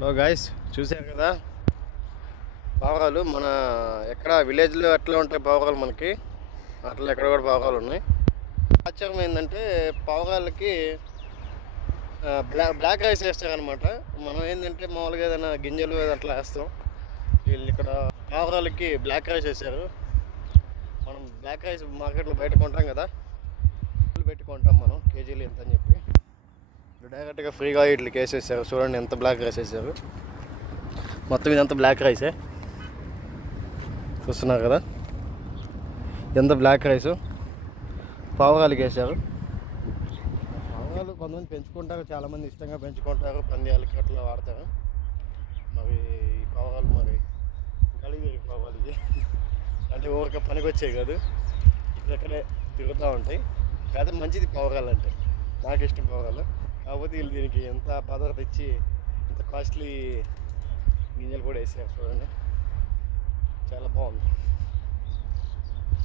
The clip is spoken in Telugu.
హలో గాయస్, చూసారు కదా పావురాలు. మన ఎక్కడ విలేజ్లో ఎట్లా ఉంటాయి పావురాలు, మనకి అట్లా ఎక్కడ కూడా పావురాలు ఉన్నాయి. ఆశ్చర్యం ఏంటంటే పావురాలకి బ్లాక్ రైస్ వేస్తారనమాట. మనం ఏంటంటే మామూలుగా ఏదైనా గింజలు అట్లా వేస్తాం. వీళ్ళు ఇక్కడ పావురాలకి బ్లాక్ రైస్ వేసారు. మనం బ్లాక్ రైస్ మార్కెట్లో బయట కొంటాం కదా, పెట్టి కొంటాం మనం కేజీలు ఎంత అని చెప్పి. డైరెక్ట్గా ఫ్రీగా వీటికి వేసేసారు. చూడండి ఎంత బ్లాక్ రైస్ వేసారు. మొత్తం ఇదంతా బ్లాక్ రైసే, చూస్తున్నారు కదా ఎంత బ్లాక్ రైస్ పావురాలకి వేసారు. పావురాలు కొంతమంది పెంచుకుంటారు, చాలామంది ఇష్టంగా పెంచుకుంటారు, పంద్యాలకి అట్లా వాడతారు. మరి ఈ పావురాలు మరి కలిగి పావురాలు ఇవి అంటే ఊరికే పనికి వచ్చాయి కాదు, ఇక్కడెక్కడే తిరుగుతూ ఉంటాయి. కాదు మంచిది పావురాలు అంటే, నాకు ఇష్టం పావురాలు. కాకపోతే వీళ్ళు దీనికి ఎంత భద్రత ఇచ్చి ఇంత కాస్ట్లీ గింజలు కూడా వేసారు. చూడండి చాలా బాగుంది.